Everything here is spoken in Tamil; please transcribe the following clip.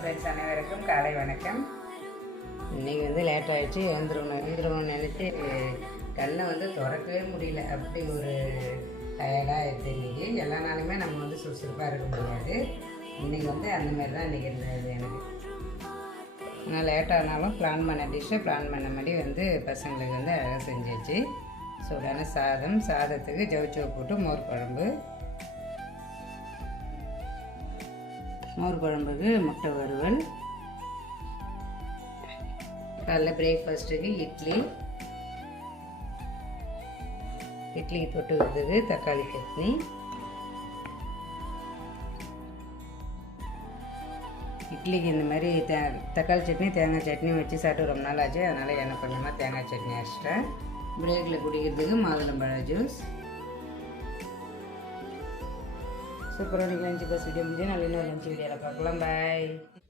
ஃப்ரெண்ட்ஸ் அனைவருக்கும் காலை வணக்கம். இன்றைக்கி வந்து லேட் ஆகிடுச்சு, எழுந்துருவோம்னு நினைச்சு கண்ணை வந்து திறக்கவே முடியல. அப்படி ஒரு டயர்டாக ஆகிடுது. இன்றைக்கி எல்லா நாளுமே நம்ம வந்து சுறுசுறுப்பாக இருக்க முடியாது. இன்றைக்கி வந்து அந்த மாதிரி தான் இன்றைக்கி இருந்தது எனக்கு. ஆனால் லேட்டானாலும் பிளான் பண்ண டிஷ்ஷை பிளான் பண்ண மாதிரி வந்து பசங்களுக்கு வந்து அழகாக செஞ்சிச்சு. சூடான சாதத்துக்கு ஜவுச்சவு போட்டு மோர் குழம்புக்கு முட்டை வறுவல். காலைல பிரேக்ஃபாஸ்ட்டுக்கு இட்லிக்கு தொட்டுக்கிறதுக்கு தக்காளி சட்னி. இட்லிக்கு இந்த மாதிரி தக்காளி சட்னி தேங்காய் சட்னி வச்சு சாப்பிட்டு ரொம்ப நாள் ஆச்சு. அதனால் என்ன பண்ணணும்னா தேங்காய் சட்னி அரைச்சிட்டேன். பிரேக்கில் குடிக்கிறதுக்கு மாதுளம்பழ ஜூஸ். சூப்பராக லஞ்ச் பஸ் வீடியோ முடிஞ்சு நல்ல இன்னொரு லஞ்ச் வீடியோவில் பார்க்கலாம். பாய்.